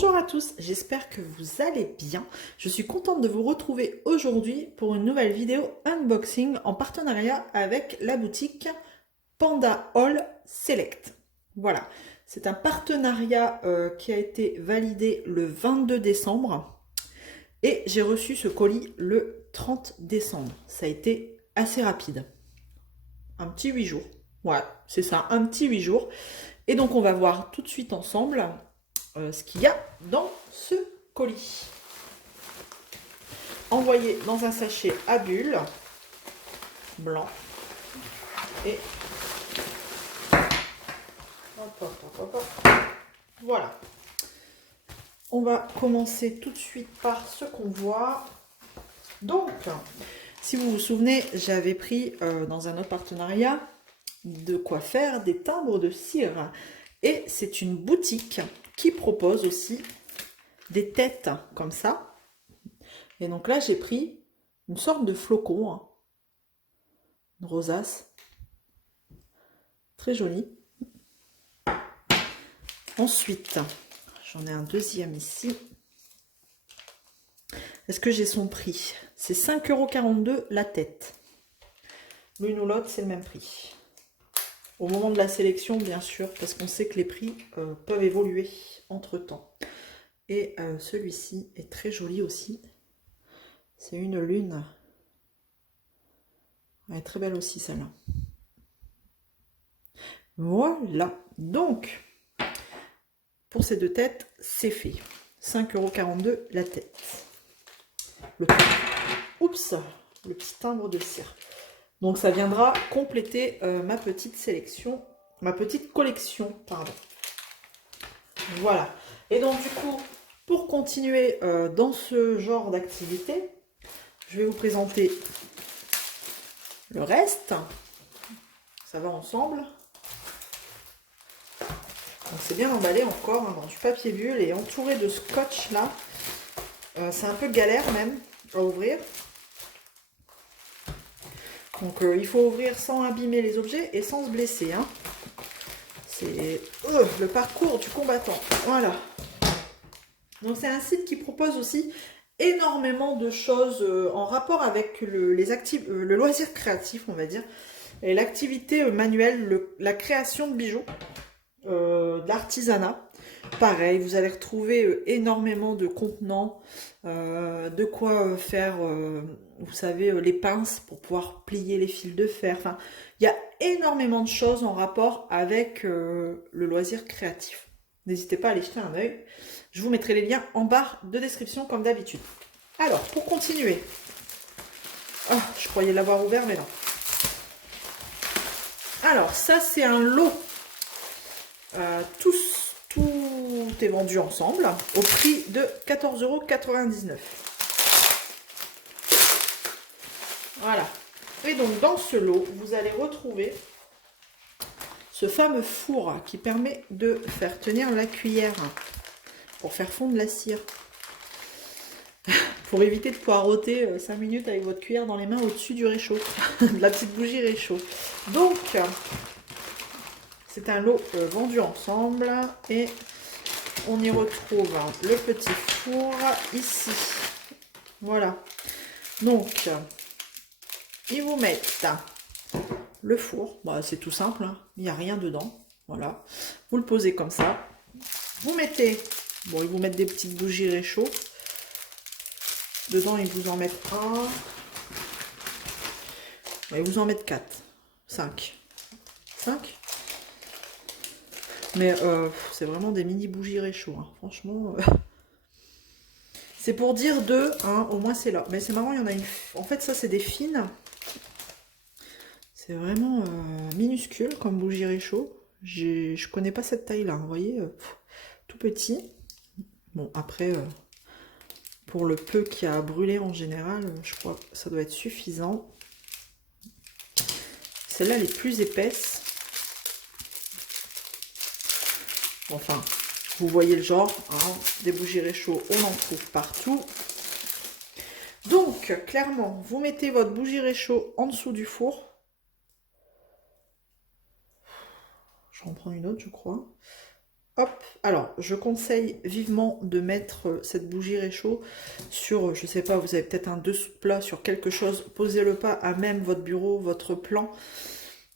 Bonjour à tous, j'espère que vous allez bien. Je suis contente de vous retrouver aujourd'hui pour une nouvelle vidéo unboxing en partenariat avec la boutique Panda Haul Select. Voilà, c'est un partenariat qui a été validé le 22 décembre et j'ai reçu ce colis le 30 décembre. Ça a été assez rapide. Un petit 8 jours. Ouais, c'est ça, un petit 8 jours. Et donc on va voir tout de suite ensemble ce qu'il y a dans ce colis. Envoyé dans un sachet à bulles blanc et voilà. On va commencer tout de suite par ce qu'on voit. Donc, si vous vous souvenez, j'avais pris dans un autre partenariat de quoi faire des timbres de cire. Et c'est une boutique qui propose aussi des têtes comme ça. Et donc là, j'ai pris une sorte de flocon, hein, une rosace, très jolie. Ensuite, j'en ai un deuxième ici. Est-ce que j'ai son prix? C'est 5,42 € la tête. L'une ou l'autre, c'est le même prix. Au moment de la sélection, bien sûr, parce qu'on sait que les prix peuvent évoluer entre-temps. Et celui-ci est très joli aussi. C'est une lune. Elle est très belle aussi, celle-là. Voilà. Donc, pour ces deux têtes, c'est fait. 5,42 € la tête. Oups, le petit timbre de cire. Donc, ça viendra compléter ma petite sélection, ma petite collection, pardon. Voilà. Et donc, du coup, pour continuer dans ce genre d'activité, je vais vous présenter le reste. Ça va ensemble. Donc, c'est bien emballé encore hein, dans du papier bulle et entouré de scotch là. C'est un peu galère même à ouvrir. Donc, il faut ouvrir sans abîmer les objets et sans se blesser. Hein. C'est le parcours du combattant. Voilà. Donc, c'est un site qui propose aussi énormément de choses en rapport avec le loisir créatif, on va dire, et l'activité manuelle, la création de bijoux, de l'artisanat. Pareil, vous allez retrouver énormément de contenants, de quoi faire, vous savez, les pinces pour pouvoir plier les fils de fer. Enfin, il y a énormément de choses en rapport avec le loisir créatif. N'hésitez pas à aller jeter un œil. Je vous mettrai les liens en barre de description comme d'habitude. Alors, pour continuer. Ah, je croyais l'avoir ouvert, mais non. Alors, ça, c'est un lot. Tout est vendu ensemble au prix de 14,99 €. Voilà. Et donc, dans ce lot, vous allez retrouver ce fameux four qui permet de faire tenir la cuillère pour faire fondre la cire. Pour éviter de poireauter 5 minutes avec votre cuillère dans les mains au-dessus du réchaud, de la petite bougie réchaud. Donc, c'est un lot vendu ensemble et on y retrouve le petit four ici. Voilà. Donc, ils vous mettent le four. Bah, c'est tout simple, hein. Il n'y a rien dedans. Voilà. Vous le posez comme ça. Vous mettez, bon, ils vous mettent des petites bougies réchaud. Dedans, ils vous en mettent un. Ils vous en mettent 4. 5. 5. Mais c'est vraiment des mini bougies réchaud. Hein. Franchement, c'est pour dire 2. Hein, au moins, c'est là. Mais c'est marrant, il y en a une. En fait, ça, c'est des fines. C'est vraiment minuscule comme bougie réchaud. Je connais pas cette taille-là. Vous voyez, tout petit. Bon, après, pour le peu qu'il y a à brûler en général, je crois que ça doit être suffisant. Celle-là, elle est plus épaisse. Enfin, vous voyez le genre, hein, des bougies réchaud, on en trouve partout. Donc, clairement, vous mettez votre bougie réchaud en dessous du four. Je vais en prendre une autre, je crois. Hop, alors je conseille vivement de mettre cette bougie réchaud sur, je sais pas, vous avez peut-être un dessous de plat sur quelque chose, posez-le pas à même votre bureau, votre plan.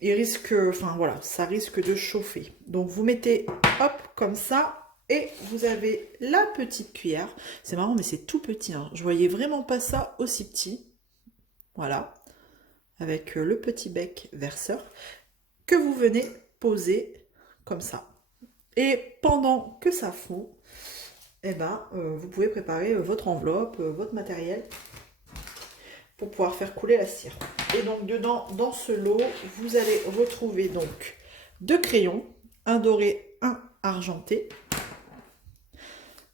Il risque, enfin voilà, ça risque de chauffer. Donc vous mettez, hop, comme ça, et vous avez la petite cuillère. C'est marrant, mais c'est tout petit, hein. Je voyais vraiment pas ça aussi petit. Voilà, avec le petit bec verseur que vous venez poser comme ça. Et pendant que ça fond, eh ben, vous pouvez préparer votre enveloppe, votre matériel pour pouvoir faire couler la cire. Et donc dedans, dans ce lot, vous allez retrouver donc 2 crayons, un doré, un argenté,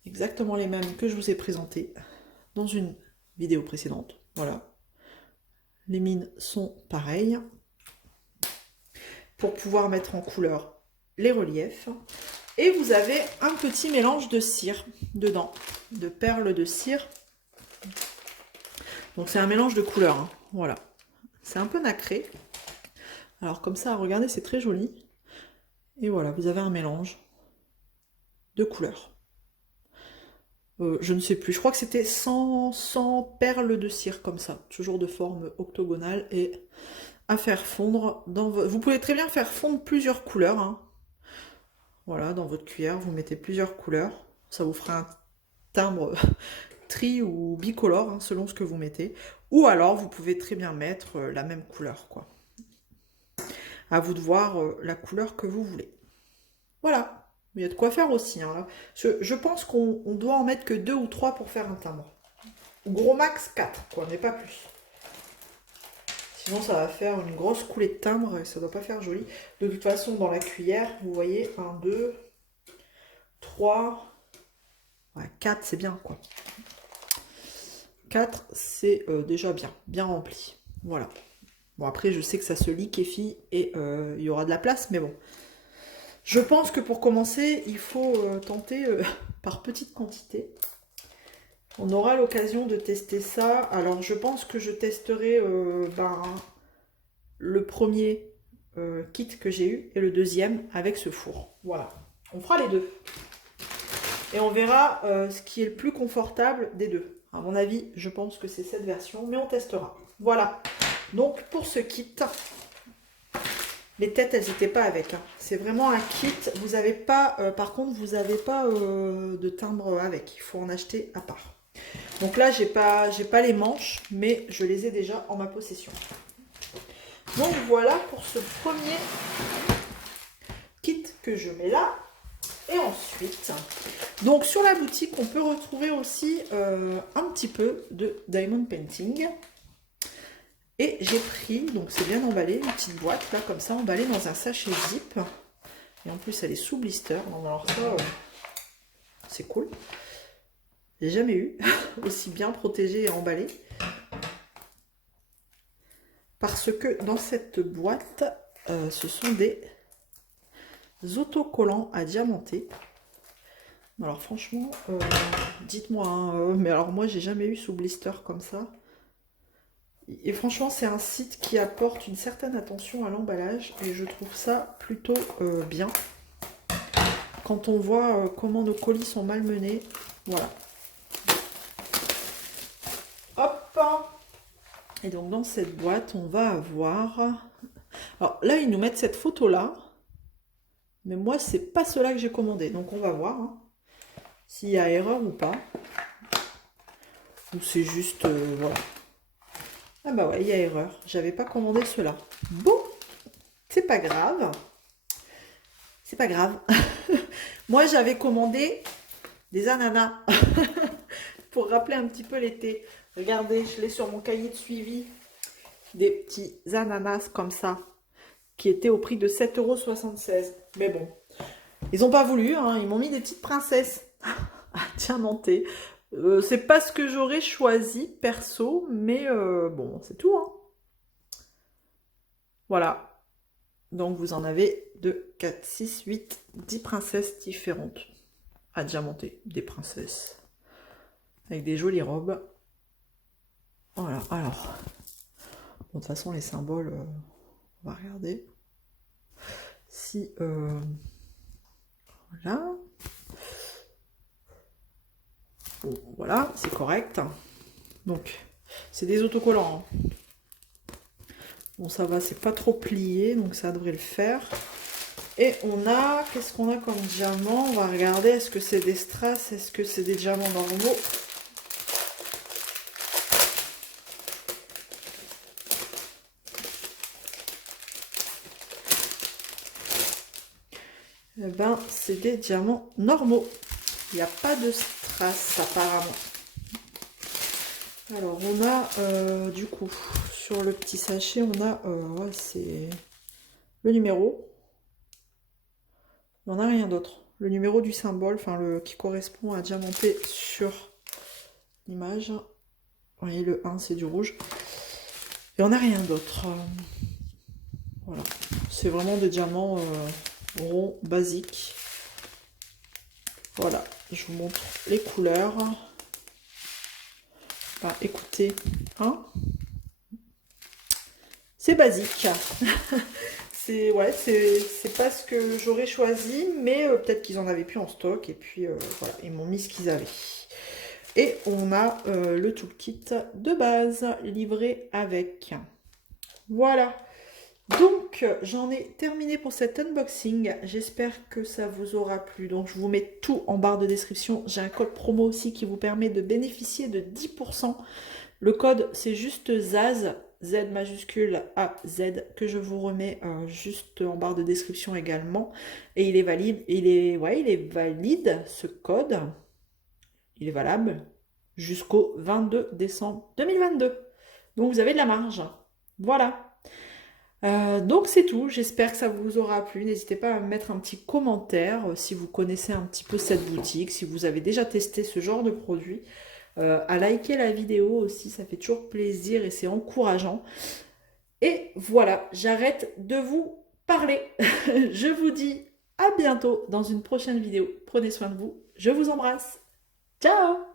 exactement les mêmes que je vous ai présentés dans une vidéo précédente. Voilà, les mines sont pareilles. Pour pouvoir mettre en couleur les reliefs. Et vous avez un petit mélange de cire dedans, de perles de cire. Donc c'est un mélange de couleurs, hein. Voilà. C'est un peu nacré. Alors comme ça, regardez, c'est très joli. Et voilà, vous avez un mélange de couleurs. Je ne sais plus, je crois que c'était 100 perles de cire comme ça, toujours de forme octogonale et à faire fondre dans votre... Vous pouvez très bien faire fondre plusieurs couleurs, hein. Voilà, dans votre cuillère, vous mettez plusieurs couleurs. Ça vous fera un timbre tri ou bicolore, hein, selon ce que vous mettez. Ou alors, vous pouvez très bien mettre la même couleur, quoi. À vous de voir la couleur que vous voulez. Voilà. Il y a de quoi faire aussi, hein, là. Je pense qu'on doit en mettre que 2 ou 3 pour faire un timbre. Gros max 4, quoi, mais pas plus. Sinon, ça va faire une grosse coulée de timbre et ça ne doit pas faire joli. De toute façon, dans la cuillère, vous voyez, 1, 2, 3, ouais, 4, c'est bien, quoi. 4, c'est déjà bien rempli. Voilà. Bon, après, je sais que ça se liquéfie et il y aura de la place, mais bon. Je pense que pour commencer, il faut tenter par petite quantité. On aura l'occasion de tester ça. Alors, je pense que je testerai le premier kit que j'ai eu et le deuxième avec ce four. Voilà. On fera les deux. Et on verra ce qui est le plus confortable des deux. À mon avis, je pense que c'est cette version, mais on testera. Voilà. Donc, pour ce kit, les têtes, elles n'étaient pas avec, hein. C'est vraiment un kit. Vous n'avez pas, par contre, vous n'avez pas de timbre avec. Il faut en acheter à part. Donc là, j'ai pas les manches, mais je les ai déjà en ma possession. Donc voilà pour ce premier kit que je mets là. Et ensuite, donc sur la boutique, on peut retrouver aussi un petit peu de diamond painting. Et j'ai pris, donc c'est bien emballé, une petite boîte là comme ça, emballée dans un sachet zip. Et en plus, elle est sous blister. Donc alors ça, c'est cool. J'ai jamais eu aussi bien protégé et emballé. Parce que dans cette boîte, ce sont des autocollants à diamanter. Alors franchement, dites-moi, hein, mais alors moi j'ai jamais eu sous blister comme ça. Et franchement, c'est un site qui apporte une certaine attention à l'emballage et je trouve ça plutôt bien. Quand on voit comment nos colis sont malmenés, voilà. Hop! Et donc dans cette boîte, on va avoir... Alors là, ils nous mettent cette photo-là. Mais moi, c'est pas cela que j'ai commandé. Donc on va voir hein, s'il y a erreur ou pas. Ou c'est juste... voilà. Ah bah ouais, il y a erreur. J'avais pas commandé cela. Bon, c'est pas grave. C'est pas grave. Moi, j'avais commandé des ananas. Pour rappeler un petit peu l'été. Regardez, je l'ai sur mon cahier de suivi. Des petits ananas comme ça. Qui étaient au prix de 7,76 €. Mais bon, ils n'ont pas voulu. Hein, ils m'ont mis des petites princesses à diamanter. C'est pas ce que j'aurais choisi perso, mais bon, c'est tout. Hein. Voilà. Donc vous en avez 2, 4, 6, 8, 10 princesses différentes à diamanter. Des princesses. Avec des jolies robes. Voilà, alors. Bon, de toute façon, les symboles, on va regarder. Si, voilà. Bon, voilà, c'est correct. Donc, c'est des autocollants. Hein. Bon, ça va, c'est pas trop plié, donc ça devrait le faire. Et on a, qu'est-ce qu'on a comme diamant? On va regarder, est-ce que c'est des strass, est-ce que c'est des diamants normaux? Eh ben, c'est des diamants normaux. Il n'y a pas de strass apparemment. Alors, on a, du coup, sur le petit sachet, on a, ouais, c'est le numéro. On n'a rien d'autre. Le numéro du symbole, enfin, le qui correspond à diamanté sur l'image. Vous voyez, le 1, c'est du rouge. Et on n'a rien d'autre. Voilà. C'est vraiment des diamants ronds, basiques. Voilà. Je vous montre les couleurs. Bah, écoutez, hein, c'est basique. C'est ouais, c'est pas ce que j'aurais choisi, mais peut-être qu'ils en avaient plus en stock. Et puis voilà, ils m'ont mis ce qu'ils avaient. Et on a le toolkit de base livré avec. Voilà. Donc, j'en ai terminé pour cet unboxing. J'espère que ça vous aura plu. Donc, je vous mets tout en barre de description. J'ai un code promo aussi qui vous permet de bénéficier de 10%. Le code, c'est juste ZAZ, Z majuscule A Z, que je vous remets juste en barre de description également. Et il est valide, il est valide, ce code. Il est valable jusqu'au 22 décembre 2022. Donc, vous avez de la marge. Voilà. Donc c'est tout, j'espère que ça vous aura plu. N'hésitez pas à me mettre un petit commentaire si vous connaissez un petit peu cette boutique, si vous avez déjà testé ce genre de produit. À liker la vidéo aussi, ça fait toujours plaisir et c'est encourageant. Et voilà, j'arrête de vous parler. Je vous dis à bientôt dans une prochaine vidéo. Prenez soin de vous, je vous embrasse. Ciao!